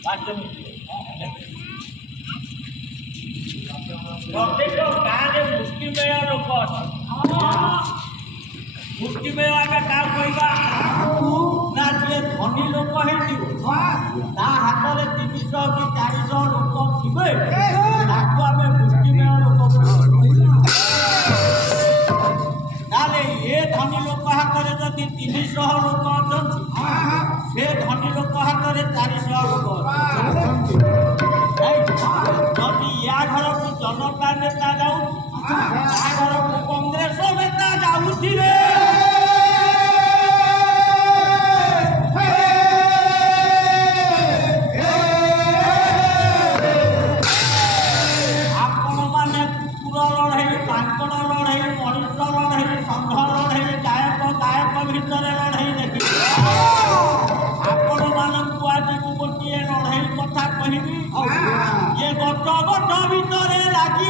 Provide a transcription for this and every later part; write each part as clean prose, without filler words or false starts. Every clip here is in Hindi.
प्रत्येक गाँव में मुष्टिमेय लोक अच्छे मुष्टिमेय आगे क्या कहवा ना जी धनी लोक हाथ में 300 कि 400 लोक थे आम मुष्टिमेय लोक ये धनी लोक हाथ में जदि 300 लोक अच्छा से धनी लोक हाथ में 400 लोक जदि या घर को जनता नेता जाऊ घर को कांग्रेस नेता जाऊे आपण मैंने कुकुर लड़े कांकड़ लड़े मनीष लड़े संघ लड़े गायक गायक भितर लड़े देखी आपण मानक आज गोटे लड़े कथा कहबी ये गट गट भितर लगे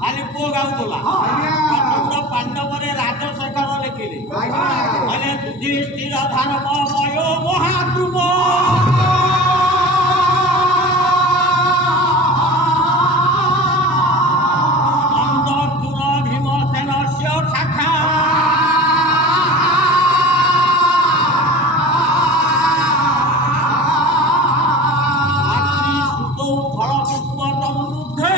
खाली पुओ गाँला पांडव राजशेखर लिखिले युधिष्ठिर धर्ममय महाद्रुम अर्जुन भीमसेन से शाखा सुतौ फल पुष्प तमुद्धे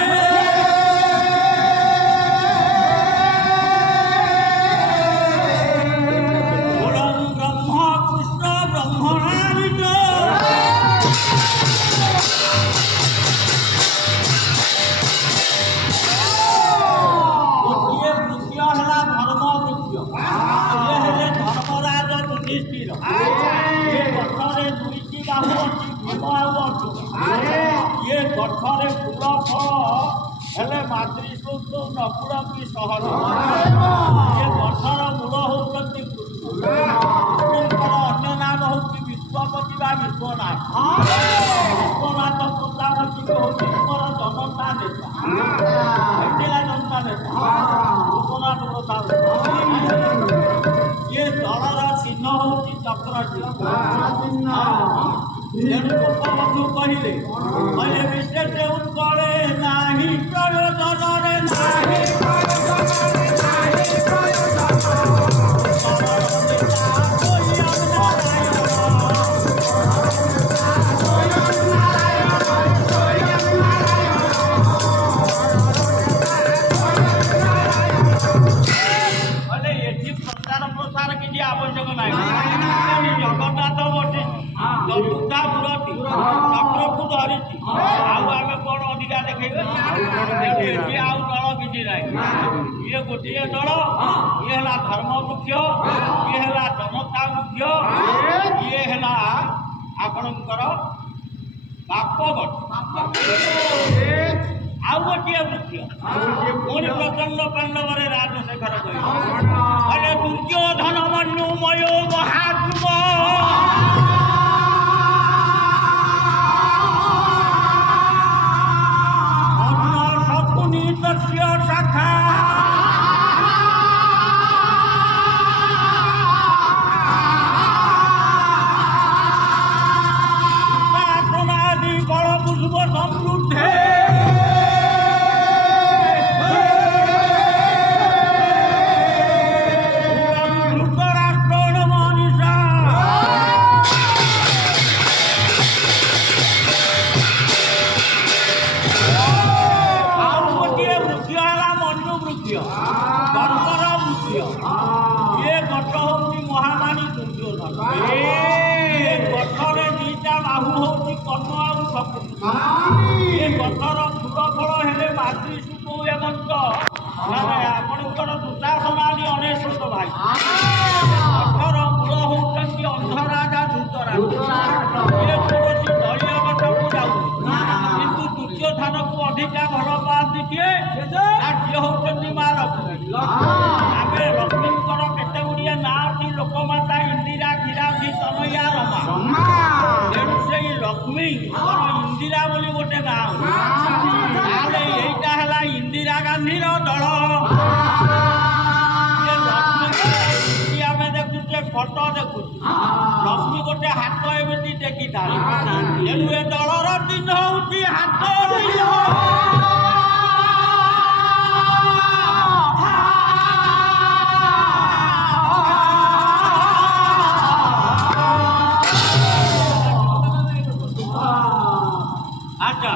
ये गठरे फूल फल हेले मातृशुद्ध नकुल की सहर ये गठर मूल होती अन्य नाम हूँ विश्वपति बा विश्वनाथ विश्वनाथ प्रजापति हूँ जनता नेता जनता नेता विश्वनाथ प्रसाद ये दलर चिन्ह हूँ चक्र तेणु गोपबंधु कहले विशेष उत्कले नाही प्रयोजन प्रचार प्रसार किसी आवश्यक ना जगन्नाथ बटे चतुर्धा मूर्ति चक्र को धरी आम कौन अधिका देखेबे आउ दल किसी ना ये गोटे दल ये है धर्म मुख्य ये है जनता मुख्य ये है आपणकर बाप गट आउ गोटे मुख्य पुणी प्रचंड पांडव राजशेखर कहले दुर्योधन मन्युमय महाद्रुम शाखा बड़ पुष्प समृद्धे ये गठ हूँ महामानी दुर्योधन ये गठरे दीटा बाहु हूँ कर्ण आउ शक्ति ये गठर फूल फल हेले मातृशुक हेमंत आपणकर दुशासन आदि अनेश्वत भाई गठर मूल होती अंधराजा धूतराज ये कौन दलिया गठ को जाऊ किंतु दुर्योधन को अधिका भल पाती किए किए होती माँ लक्ष्मी आगे लक्ष्मीकर केते ଲୋକମାତା ଇନ୍ଦିରା କ୍ଷୀରାବ୍ଧି ତନୟା ରମା ତେଣୁ ସେଇ ଲକ୍ଷ୍ମୀ ଇନ୍ଦିରା ବୋଲି ଗୋଟେ ନାଁ ତାହେଲେ ଏଇଟା ହେଲା ଇନ୍ଦିରା ଗାନ୍ଧୀର ଦଳ। ଆମେ ଦେଖୁଛେ ଫଟୋ ଦେଖୁଛୁ ଲକ୍ଷ୍ମୀ ଗୋଟେ ହାତ ଏମିତି ଟେକିଥାଏ ତେଣୁ ଏ ଦଳର ଚିହ୍ନ ହଉଛି ହାତ। আচ্ছা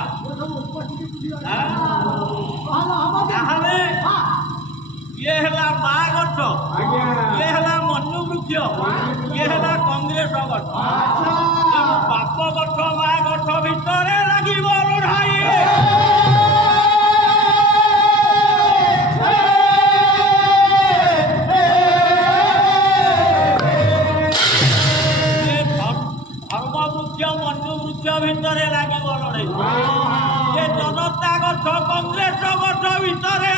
তাহলে ইয়ে ହେଲା ମା ଗଛ ଇଏ ହେଲା ମନୁ ବୃକ୍ଷ ଇଏ ହେଲା କଂଗ୍ରେସ ଗଛ ତେଣୁ ବାପ ଗଛ ମା ଗଛ ଭିତରେ ଲାଗିବ ଲଢ଼ାଇ। ଧର୍ମ ବୃକ୍ଷ ମନୁ ବୃକ୍ଷ ଭିତରେ ଲାଗିବ ଲଢ଼ାଇ। ଜନତା ଗଛ କଂଗ୍ରେସ ଗଛ ଭିତରେ